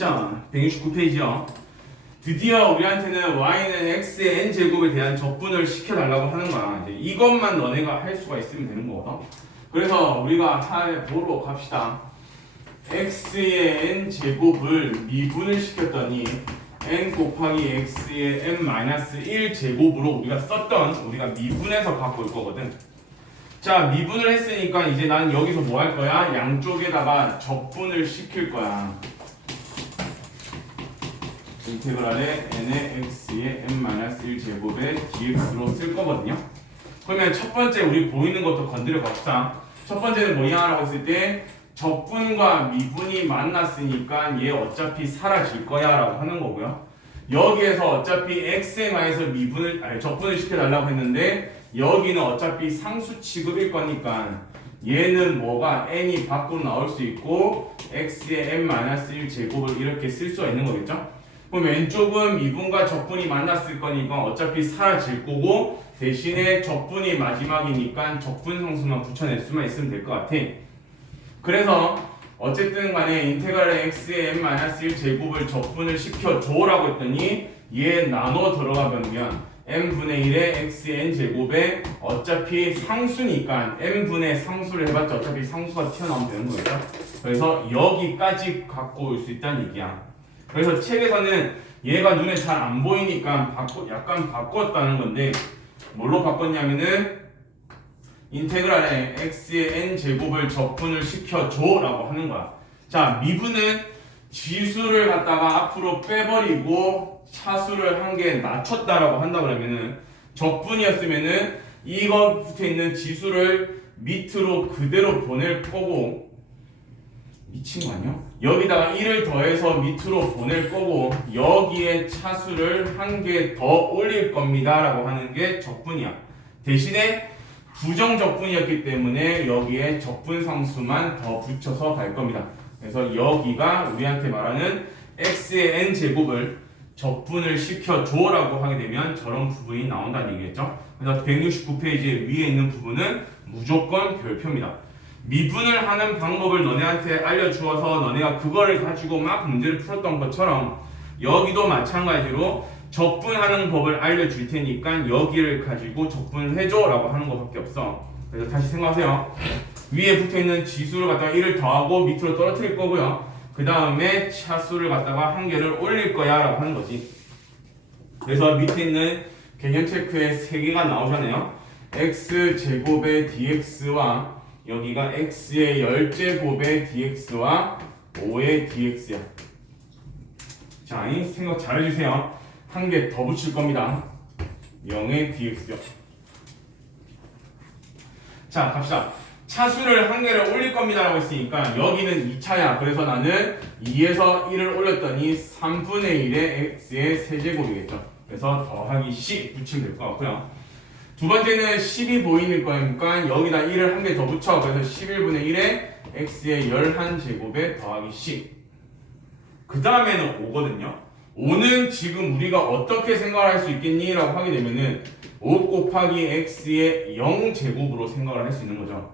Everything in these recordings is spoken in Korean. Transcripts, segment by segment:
자, 169페이지요. 드디어 우리한테는 y는 x의 n제곱에 대한 적분을 시켜달라고 하는 거야. 이제 이것만 너네가 할 수가 있으면 되는 거거든. 그래서 우리가 뭐로 갑시다. x의 n제곱을 미분을 시켰더니 n 곱하기 x의 n-1 제곱으로 우리가 썼던 우리가 미분해서 갖고 올 거거든. 자, 미분을 했으니까 이제 나는 여기서 뭐 할 거야? 양쪽에다가 적분을 시킬 거야. 인테그랄에 n의 x의 n-1 제곱의 dx로 쓸 거거든요. 그러면 첫 번째 우리 보이는 것도 건드려 봅시다. 첫 번째는 뭐냐라고 했을 때 적분과 미분이 만났으니까 얘 어차피 사라질 거야 라고 하는 거고요. 여기에서 어차피 x에 관해서 적분을 시켜달라고 했는데 여기는 어차피 상수 취급일 거니까 얘는 뭐가 n이 밖으로 나올 수 있고 x의 n-1 제곱을 이렇게 쓸 수가 있는 거겠죠. 그럼 왼쪽은 미분과 적분이 만났을 거니까 어차피 사라질 거고 대신에 적분이 마지막이니까 적분 상수만 붙여낼 수만 있으면 될 것 같아. 그래서 어쨌든 간에 인테그랄 x의 n-1 제곱을 적분을 시켜줘라고 했더니 얘 나눠 들어가면 n분의 1의 x의 n 제곱에 어차피 상수니까 n분의 상수를 해봤자 어차피 상수가 튀어나오면 되는 거겠죠. 그래서 여기까지 갖고 올 수 있다는 얘기야. 그래서 책에서는 얘가 눈에 잘 안 보이니까 약간 바꿨다는 건데 뭘로 바꿨냐면은 인테그랄에 x의 n 제곱을 적분을 시켜줘 라고 하는 거야. 자, 미분은 지수를 갖다가 앞으로 빼버리고 차수를 한 개 낮췄다라고 한다 그러면은 적분이었으면은 이거 붙어 있는 지수를 밑으로 그대로 보낼 거고 미친 거 아니야? 여기다가 1을 더해서 밑으로 보낼 거고 여기에 차수를 한 개 더 올릴 겁니다 라고 하는 게 적분이야. 대신에 부정적분이었기 때문에 여기에 적분상수만 더 붙여서 갈 겁니다. 그래서 여기가 우리한테 말하는 x의 n제곱을 적분을 시켜줘 라고 하게 되면 저런 부분이 나온다는 얘기겠죠. 그래서 169페이지 위에 있는 부분은 무조건 별표입니다. 미분을 하는 방법을 너네한테 알려주어서 너네가 그거를 가지고 막 문제를 풀었던 것처럼 여기도 마찬가지로 적분하는 법을 알려줄 테니까 여기를 가지고 적분을 해줘 라고 하는 것밖에 없어. 그래서 다시 생각하세요. 위에 붙어있는 지수를 갖다가 1을 더하고 밑으로 떨어뜨릴 거고요. 그 다음에 차수를 갖다가 한 개를 올릴 거야 라고 하는 거지. 그래서 밑에 있는 개념 체크에 3개가 나오잖아요. x제곱의 dx와 여기가 x의 10제곱의 dx와 5의 dx야. 자, 이 생각 잘 해주세요. 한 개 더 붙일 겁니다. 0의 dx요. 자, 갑시다. 차수를 한 개를 올릴 겁니다 라고 했으니까 여기는 2차야. 그래서 나는 2에서 1을 올렸더니 3분의 1의 x의 세제곱이겠죠. 그래서 더하기 10 붙이면 될 것 같고요. 두 번째는 10이 보이는 거니까 여기다 1을 한 개 더 붙여. 그래서 11분의 1에 x의 11제곱에 더하기 10. 그 다음에는 5거든요. 5는 지금 우리가 어떻게 생각을 할 수 있겠니? 라고 하게 되면은 5 곱하기 x의 0제곱으로 생각을 할 수 있는 거죠.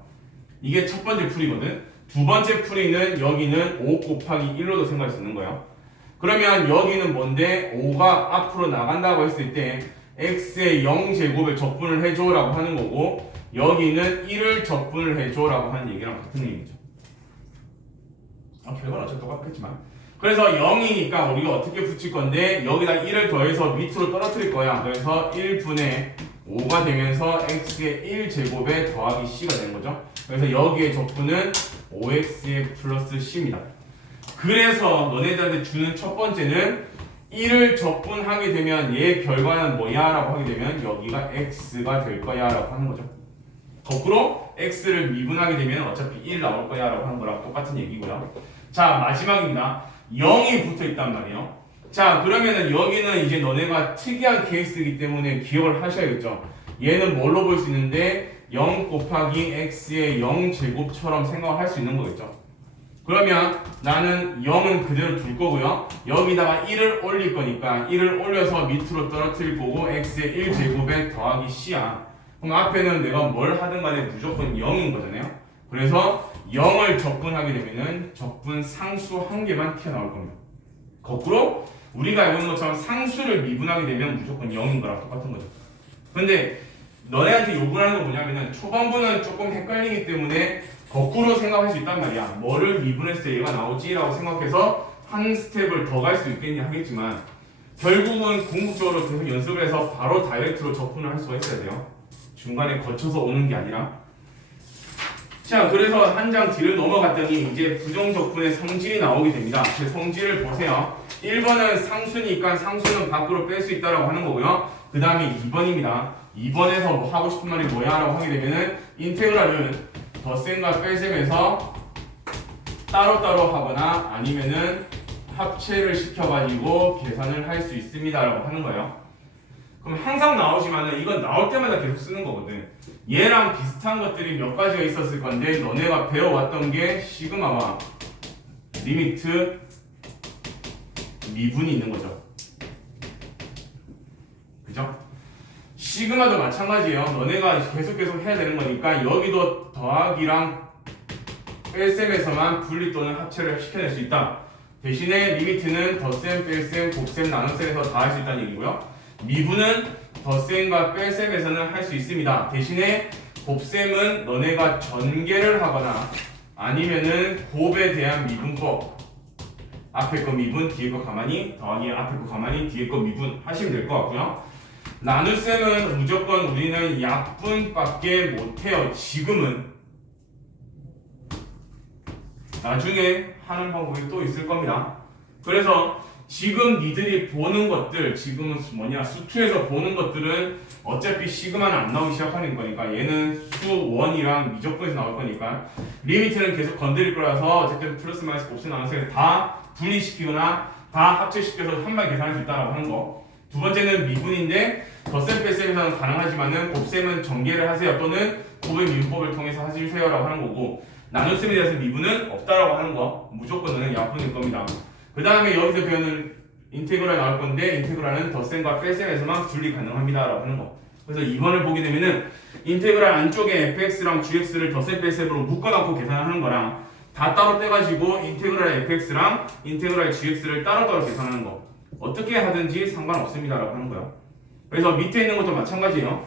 이게 첫 번째 풀이거든. 두 번째 풀이는 여기는 5 곱하기 1로도 생각할 수 있는 거예요. 그러면 여기는 뭔데? 5가 앞으로 나간다고 했을 때 x의 0제곱을 적분을 해줘 라고 하는 거고 여기는 1을 적분을 해줘 라고 하는 얘기랑 같은 얘기죠. 결과는 어차피 똑같겠지만 그래서 0이니까 우리가 어떻게 붙일 건데 여기다 1을 더해서 밑으로 떨어뜨릴 거야. 그래서 1분의 5가 되면서 x의 1제곱에 더하기 c가 되는 거죠. 그래서 여기에 적분은 5x의 플러스 c입니다. 그래서 너네들한테 주는 첫 번째는 1을 적분하게 되면 얘 결과는 뭐야? 라고 하게 되면 여기가 x가 될 거야 라고 하는 거죠. 거꾸로 x를 미분하게 되면 어차피 1 나올 거야 라고 하는 거랑 똑같은 얘기고요. 자, 마지막입니다. 0이 붙어 있단 말이에요. 자, 그러면은 여기는 이제 너네가 특이한 케이스이기 때문에 기억을 하셔야겠죠. 얘는 뭘로 볼 수 있는데 0 곱하기 x의 0제곱처럼 생각을 할 수 있는 거겠죠. 그러면 나는 0은 그대로 둘 거고요. 여기다가 1을 올릴 거니까 1을 올려서 밑으로 떨어뜨릴 거고 x의 1제곱에 더하기 c야. 그럼 앞에는 내가 뭘 하든 간에 무조건 0인 거잖아요. 그래서 0을 적분하게 되면은 적분 상수 한 개만 튀어나올 겁니다. 거꾸로 우리가 알고 있는 것처럼 상수를 미분하게 되면 무조건 0인 거랑 똑같은 거죠. 근데 너네한테 요구하는 건 뭐냐면은 초반부는 조금 헷갈리기 때문에 거꾸로 생각할 수 있단 말이야. 뭐를 미분했을 때 얘가 나오지라고 생각해서 한 스텝을 더 갈 수 있겠냐 하겠지만 결국은 궁극적으로 계속 연습을 해서 바로 다이렉트로 접근을 할 수가 있어야 돼요. 중간에 거쳐서 오는 게 아니라. 자, 그래서 한 장 뒤를 넘어갔더니 이제 부정적분의 성질이 나오게 됩니다. 제 성질을 보세요. 1번은 상수니까 상수는 밖으로 뺄 수 있다라고 하는 거고요. 그 다음에 2번입니다. 2번에서 뭐 하고 싶은 말이 뭐야? 라고 하게 되면은 인테그랄은 덧셈과 뺄셈에서 따로따로 하거나 아니면은 합체를 시켜가지고 계산을 할 수 있습니다 라고 하는 거예요. 그럼 항상 나오지만은 이건 나올 때마다 계속 쓰는 거거든. 얘랑 비슷한 것들이 몇 가지가 있었을 건데 너네가 배워왔던 게 시그마와 리미트 미분이 있는 거죠. 그죠? 시그마도 마찬가지예요. 너네가 계속 해야 되는 거니까 여기도 더하기랑 뺄셈에서만 분리 또는 합체를 시켜낼 수 있다. 대신에 리미트는 덧셈, 뺄셈, 곱셈, 나눗셈에서 다 할 수 있다는 얘기고요. 미분은 덧셈과 뺄셈에서는 할 수 있습니다. 대신에 곱셈은 너네가 전개를 하거나 아니면은 곱에 대한 미분법, 앞에 거 미분, 뒤에 거 가만히, 더하기 앞에 거 가만히, 뒤에 거 미분 하시면 될 것 같고요. 나눗셈은 무조건 우리는 약분밖에 못해요. 지금은. 나중에 하는 방법이 또 있을 겁니다. 그래서 지금 니들이 보는 것들, 지금은 뭐냐, 수투에서 보는 것들은 어차피 시그마는 안 나오기 시작하는 거니까 얘는 수1이랑 미적분에서 나올 거니까 리미트는 계속 건드릴 거라서 어쨌든 플러스 마이너스 곱셈 나눗셈 다 분리시키거나 다 합체시켜서 한 방에 계산할 수 있다라고 하는 거. 두 번째는 미분인데 덧셈 뺄셈에서는 가능하지만은 곱셈은 전개를 하세요 또는 곱의 미분법을 통해서 하시세요 라고 하는 거고, 나눗셈에 대해서 미분은 없다라고 하는 거. 무조건 너는 약분일 겁니다. 그 다음에 여기서 배우는 인테그랄 나올 건데 인테그랄은 덧셈과 뺄셈에서만 분리 가능합니다 라고 하는 거. 그래서 2번을 보게 되면은 인테그랄 안쪽에 fx랑 gx를 덧셈 뺄셈으로 묶어놓고 계산하는 거랑 다 따로 떼가지고 인테그랄 fx랑 인테그랄 gx를 따로따로 계산하는 거. 어떻게 하든지 상관없습니다 라고 하는 거예요. 그래서 밑에 있는 것도 마찬가지예요.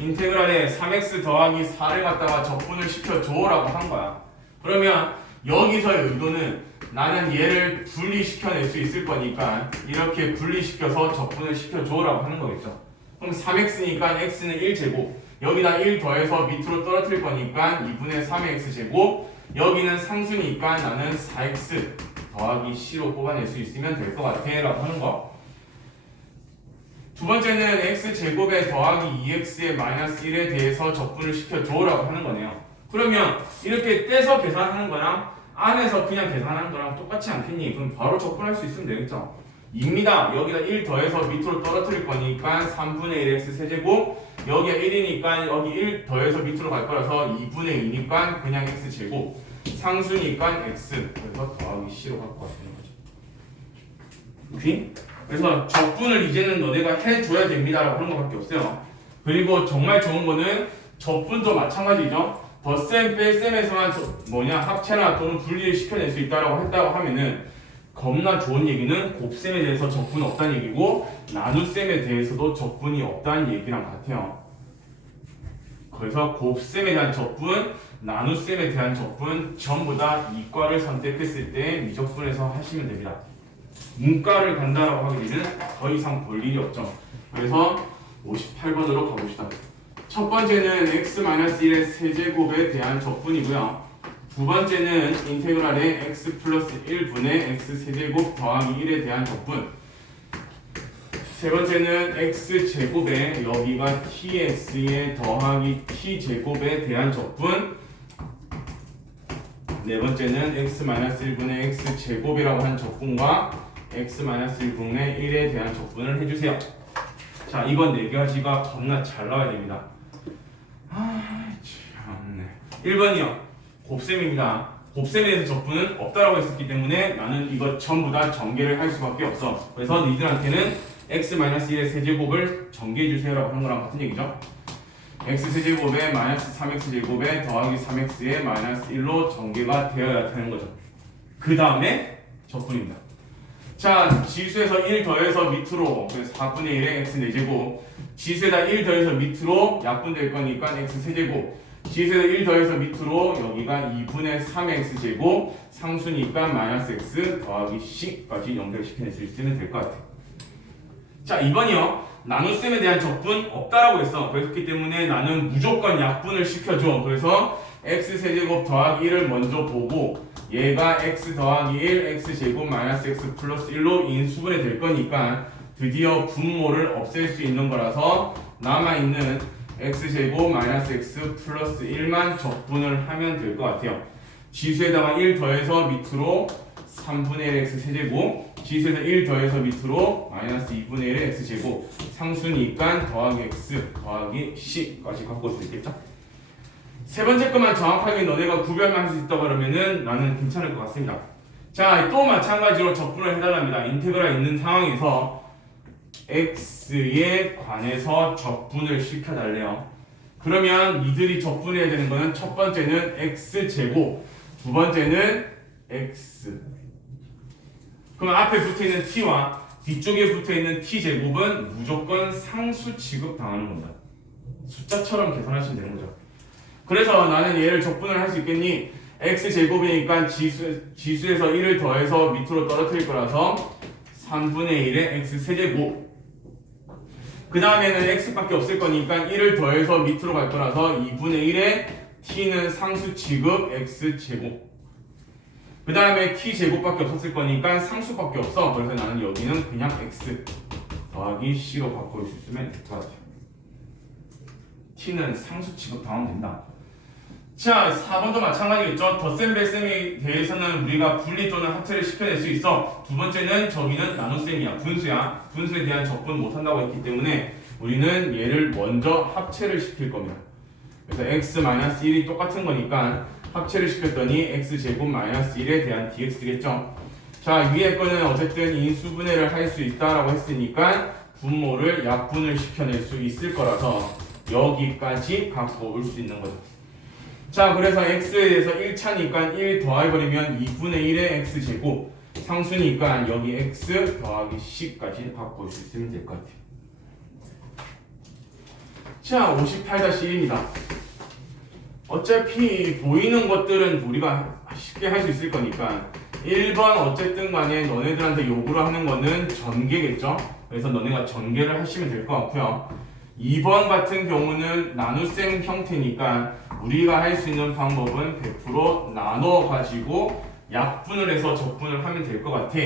인테그랄에 3x 더하기 4를 갖다가 적분을 시켜줘 라고 한 거야. 그러면 여기서의 의도는 나는 얘를 분리시켜낼 수 있을 거니까 이렇게 분리시켜서 적분을 시켜줘 라고 하는 거겠죠. 그럼 3x니까 x는 1제곱, 여기다 1 더해서 밑으로 떨어뜨릴 거니까 2분의 3의 x제곱, 여기는 상수니까 나는 4x 더하기 c로 뽑아낼 수 있으면 될 것 같아 라고 하는 거. 두 번째는 x제곱에 더하기 2x의 마이너스 1에 대해서 적분을 시켜줘 라고 하는 거네요. 그러면 이렇게 떼서 계산하는 거랑 안에서 그냥 계산하는 거랑 똑같지 않겠니? 그럼 바로 적분할 수 있으면 되겠죠. 2입니다. 여기다 1 더해서 밑으로 떨어뜨릴 거니까 3분의 1x 세제곱, 여기가 1이니까 여기 1 더해서 밑으로 갈 거라서 2분의 2니까 그냥 x제곱, 상수니까 x, 그래서 더하기 c로 갖고 왔다는 거죠. 오케이? 그래서 적분을 이제는 너네가 해줘야 됩니다라고 하는 것밖에 없어요. 그리고 정말 좋은 거는 적분도 마찬가지죠. 덧셈 뺄셈에서만 합체나 또는 분리를 시켜낼 수 있다라고 했다고 하면은 겁나 좋은 얘기는 곱셈에 대해서 적분 없다는 얘기고 나눗셈에 대해서도 적분이 없다는 얘기랑 같아요. 그래서 곱셈에 대한 적분, 나눗셈에 대한 적분 전부 다 이과를 선택했을 때 미적분에서 하시면 됩니다. 문과를 간다라고 하게 되면 더 이상 볼 일이 없죠. 그래서 58번으로 가봅시다. 첫 번째는 x-1의 세제곱에 대한 적분이고요. 두 번째는 인테그랄의 x 플러스 1분의 x 세제곱 더하기 1에 대한 적분. 세 번째는 x제곱에 여기가 tx에 더하기 t제곱에 대한 적분. 네 번째는 x-1분의 x제곱이라고 한 적분과 x-1분의 1에 대한 적분을 해주세요. 자, 이건 4가지가 겁나 잘 나와야 됩니다. 참네. 1번이요. 곱셈입니다. 곱셈에 대해서 적분은 없다라고 했었기 때문에 나는 이거 전부 다 전개를 할 수밖에 없어. 그래서 니들한테는 x-1의 세제곱을 전개해주세요 라고 하는 거랑 같은 얘기죠. x세제곱에 마이너스 3x제곱에 더하기 3x에 마이너스 1로 전개가 되어야 되는 거죠. 그 다음에 적분입니다. 자, 지수에서 1 더해서 밑으로 그래서 4분의 1의 x 4제곱, 지수에다 1 더해서 밑으로 약분될 거니까 x 세제곱, 지수에서 1 더해서 밑으로 여기가 2분의 3의 x제곱, 상수니까 마이너스 x 더하기 c까지 연결시켜낼 수 있으면 될 것 같아요. 자, 2번이요. 나눗셈에 대한 적분 없다라고 했어. 그렇기 때문에 나는 무조건 약분을 시켜줘. 그래서 x 세제곱 더하기 1을 먼저 보고 얘가 x 더하기 1, x제곱 마이너스 x 플러스 1로 인수분해 될 거니까 드디어 분모를 없앨 수 있는 거라서 남아있는 x제곱 마이너스 x 플러스 1만 적분을 하면 될 것 같아요. 지수에다가 1 더해서 밑으로 3분의 1 x 세제곱, 지수에서 1 더해서 밑으로 마이너스 2분의 1 x제곱, 상수니까 더하기 x 더하기 c까지 갖고 올 수 있겠죠? 세 번째 것만 정확하게 너네가 구별만 할 수 있다 그러면은 나는 괜찮을 것 같습니다. 자, 또 마찬가지로 적분을 해달랍니다. 인테그랄 있는 상황에서 x에 관해서 적분을 시켜달래요. 그러면 이들이 적분해야 되는 거는 첫 번째는 x제곱, 두 번째는 x. 그럼 앞에 붙어있는 t와 뒤쪽에 붙어있는 t제곱은 무조건 상수 취급당하는 겁니다. 숫자처럼 계산하시면 되는 거죠. 그래서 나는 얘를 적분을 할 수 있겠니? x제곱이니까 지수에서 1을 더해서 밑으로 떨어뜨릴 거라서 3분의 1의 x세제곱, 그 다음에는 x밖에 없을 거니까 1을 더해서 밑으로 갈 거라서 2분의 1의 t는 상수 취급 x제곱, 그 다음에 t제곱밖에 없었을 거니까 상수밖에 없어. 그래서 나는 여기는 그냥 x 더하기 c로 바꿔줄 수 있으면 될 것 같아요. t는 상수 취급 당하면 된다. 자, 4번도 마찬가지겠죠. 덧셈 뺄셈에 대해서는 우리가 분리 또는 합체를 시켜낼 수 있어. 두 번째는 저기는 나눗셈이야, 분수야. 분수에 대한 적분 못한다고 했기 때문에 우리는 얘를 먼저 합체를 시킬 겁니다. 그래서 x-1이 똑같은 거니까 합체를 시켰더니 x제곱 마이너스 1에 대한 dx 되겠죠. 자, 위에 거는 어쨌든 인수분해를 할 수 있다라고 했으니까 분모를 약분을 시켜낼 수 있을 거라서 여기까지 갖고 올 수 있는 거죠. 자, 그래서 x에 대해서 1차니까 1 더해버리면 2분의 1의 x제곱, 상수니까 여기 x 더하기 c까지 갖고 올 수 있으면 될 것 같아요. 자, 58-1입니다. 어차피 보이는 것들은 우리가 쉽게 할 수 있을 거니까 1번 어쨌든 간에 너네들한테 요구를 하는 거는 전개겠죠. 그래서 너네가 전개를 하시면 될 것 같고요. 2번 같은 경우는 나눗셈 형태니까 우리가 할 수 있는 방법은 100% 나눠 가지고 약분을 해서 적분을 하면 될 것 같아.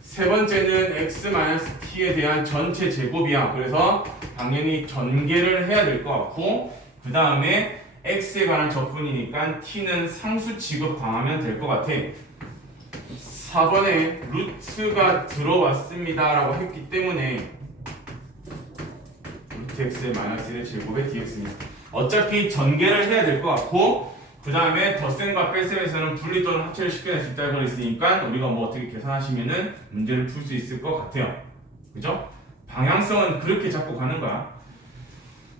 세 번째는 x-t에 대한 전체 제곱이야. 그래서 당연히 전개를 해야 될 것 같고, 그 다음에 x에 관한 적분이니까 t는 상수 취급 당하면 될 것 같아. 4번에 루트가 들어왔습니다 라고 했기 때문에 루트 x의 마이너스 1의 제곱의 dx입니다. 어차피 전개를 해야 될 것 같고, 그 다음에 덧셈과 뺄셈에서는 분리 또는 합체를 시켜낼 수 있다고 했으니까 우리가 뭐 어떻게 계산하시면은 문제를 풀 수 있을 것 같아요. 그죠? 방향성은 그렇게 잡고 가는 거야.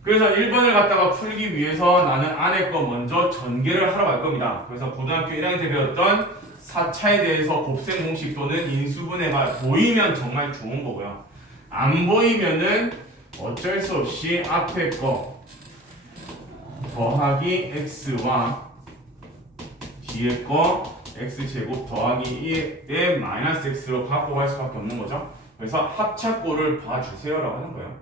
그래서 1번을 갖다가 풀기 위해서 나는 안에 거 먼저 전개를 하러 갈 겁니다. 그래서 고등학교 1학년 때 배웠던 4차에 대해서 곱셈 공식 또는 인수분해가 보이면 정말 좋은 거고요. 안 보이면은 어쩔 수 없이 앞에 거 더하기 x와 뒤에 거 x제곱 더하기 1에 마이너스 x로 갖고 갈 수밖에 없는 거죠. 그래서 합차꼴을 봐주세요라고 하는 거예요.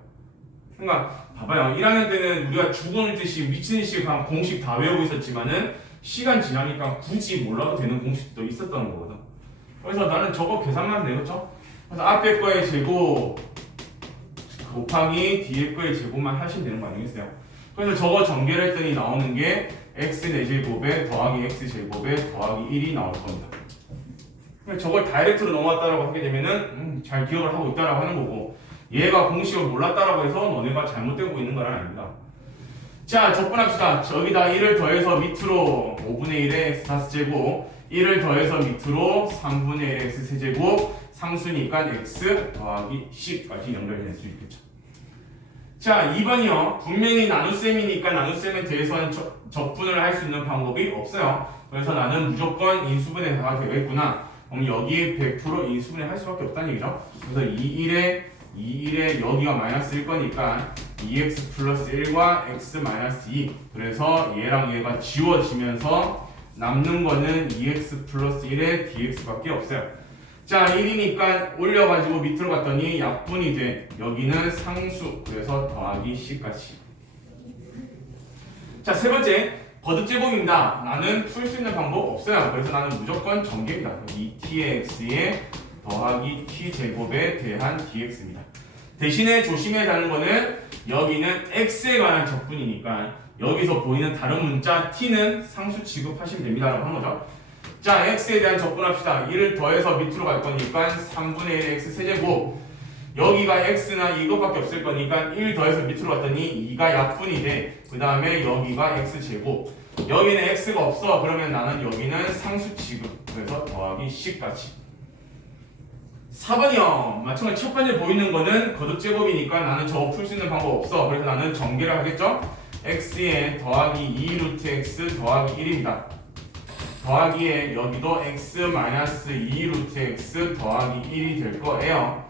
그러니까 봐봐요. 1학년 때는 우리가 죽은 듯이 미친 듯이 그냥 공식 다 외우고 있었지만은 시간 지나니까 굳이 몰라도 되는 공식도 있었던 거거든. 그래서 나는 저거 계산만 되겠죠. 그래서 앞에 거의 제곱 곱하기 뒤에 거의 제곱만 하시면 되는 거 아니겠어요? 그래서 저거 전개를 했더니 나오는 게 x 4제곱에 더하기 x 제곱에 더하기 1이 나올 겁니다. 저걸 다이렉트로 넘어왔다라고 하게 되면은 잘 기억을 하고 있다라고 하는 거고, 얘가 공식을 몰랐다라고 해서 너네가 잘못되고 있는 건 아닙니다. 자, 적분합시다. 저기다 1을 더해서 밑으로 5분의 1의 x+제곱, 1을 더해서 밑으로 3분의 1의 x+세제곱, 상수니까 x 더하기 c까지 연결될 수 있겠죠. 자, 2번이요. 분명히 나눗셈이니까 나눗셈에 대해서는 적분을 할 수 있는 방법이 없어요. 그래서 나는 무조건 인수분해 다 되겠구나. 그럼 여기 100% 인수분해 할 수밖에 없다는 얘기죠. 그래서 2일에 여기가 마이너스 1 거니까 2x 플러스 1과 x 마이너스 2. 그래서 얘랑 얘가 지워지면서 남는 거는 2x 플러스 1의 dx밖에 없어요. 자, 1이니까 올려가지고 밑으로 갔더니 약분이 돼. 여기는 상수. 그래서 더하기 c까지. 자, 세 번째. 거듭 제곱입니다. 나는 풀 수 있는 방법 없어요. 그래서 나는 무조건 전개입니다. 2t의 x에 더하기 t 제곱에 대한 dx입니다. 대신에 조심해야 하는 거는 여기는 x에 관한 적분이니까 여기서 보이는 다른 문자 t는 상수 취급하시면 됩니다. 라고 한 거죠. 자, x에 대한 적분합시다. 1을 더해서 밑으로 갈 거니까 3분의 1 x 세제곱. 여기가 x나 이것밖에 없을 거니까 1 더해서 밑으로 갔더니 2가 약분이 돼. 그 다음에 여기가 x제곱. 여기는 x가 없어. 그러면 나는 여기는 상수 취급. 그래서 더하기 c까지. 4번이요. 마찬가지 첫 번째 보이는 거는 거듭제곱이니까 나는 저거 풀 수 있는 방법 없어. 그래서 나는 전개를 하겠죠. x에 더하기 2 루트 x 더하기 1입니다. 더하기에 여기도 x 마이너스 2 루트 x 더하기 1이 될 거예요.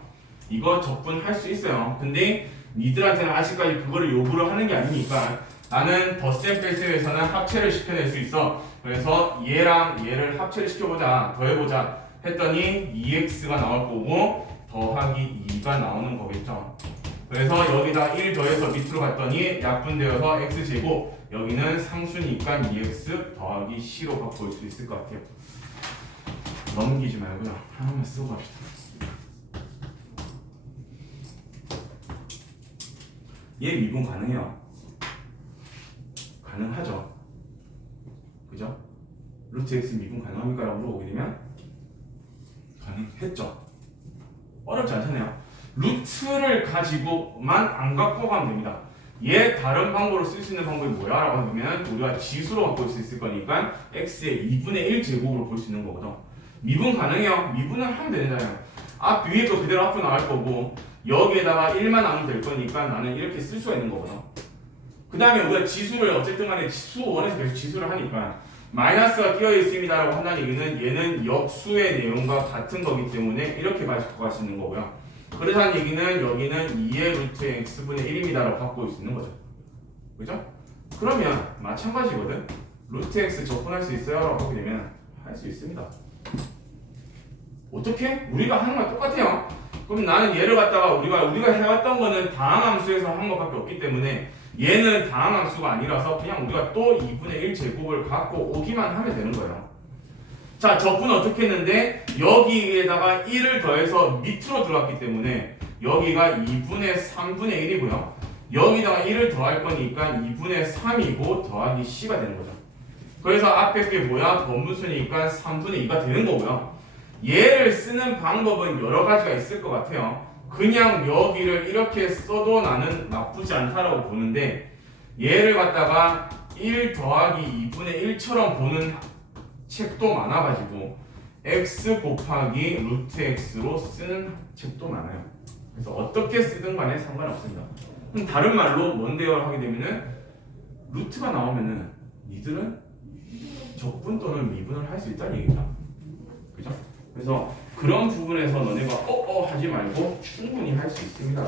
이거 적분할 수 있어요. 근데 니들한테는 아직까지 그거를 요구를 하는 게 아니니까 나는 덧셈 뺄셈에서는 합체를 시켜낼 수 있어. 그래서 얘랑 얘를 합체를 시켜보자. 더해보자 했더니 2x가 나올 거고 더하기 2가 나오는 거겠죠. 그래서 여기다 1 더해서 밑으로 갔더니 약분되어서 x제곱. 여기는 상수니까 2x 더하기 c로 바꿀 수 있을 것 같아요. 넘기지 말고요. 하나만 쓰고 갑시다. 얘 미분 가능해요. 가능하죠. 그죠? 루트 x 미분 가능합니까? 라고 물어보게 되면 가능했죠. 어렵지 않잖아요. 루트를 가지고만 안 갖고 가면 됩니다. 얘 다른 방법으로 쓸 수 있는 방법이 뭐야? 라고 하면 우리가 지수로 바꿀 수 있을 거니까 x의 2분의 1 제곱으로 볼 수 있는 거거든. 미분 가능해요. 미분을 하면 되잖아요. 앞 위에 거 그대로 앞으로 나올 거고 여기에다가 1만 나오면 될 거니까 나는 이렇게 쓸 수가 있는 거거든. 그 다음에 우리가 지수를 어쨌든 간에 수1에서 계속 지수를 하니까 마이너스가 끼어 있습니다 라고 한다는 얘기는 얘는 역수의 내용과 같은 거기 때문에 이렇게 가져갈 수 있는 거고요. 그렇다는 얘기는 여기는 2의 루트 x분의 1입니다 라고 갖고 올 수 있는 거죠. 그죠? 그러면 마찬가지거든. 루트 x 적분할 수 있어요? 라고 하게 되면 할 수 있습니다. 어떻게? 우리가 하는 건 똑같아요. 그럼 나는 얘를 갖다가 우리가 해왔던 거는 다항함수에서 한 것밖에 없기 때문에 얘는 다항함수가 아니라서 그냥 우리가 또 2분의 1 제곱을 갖고 오기만 하면 되는 거예요. 자, 적분 어떻게 했는데 여기에다가 1을 더해서 밑으로 들어갔기 때문에 여기가 2분의 3분의 1이고요. 여기다가 1을 더할 거니까 2분의 3이고 더하기 c가 되는 거죠. 그래서 앞에 게 뭐야? 번분수니까 3분의 2가 되는 거고요. 얘를 쓰는 방법은 여러 가지가 있을 것 같아요. 그냥 여기를 이렇게 써도 나는 나쁘지 않다라고 보는데 얘를 갖다가 1 더하기 2분의 1처럼 보는 책도 많아가지고 x 곱하기 루트 x로 쓰는 책도 많아요. 그래서 어떻게 쓰든 간에 상관없습니다. 그럼 다른 말로 뭔데요? 하게 되면은 루트가 나오면은 니들은 적분 또는 미분을 할 수 있다는 얘기입니다. 그죠? 그래서 그런 부분에서 너네가 하지 말고 충분히 할 수 있습니다.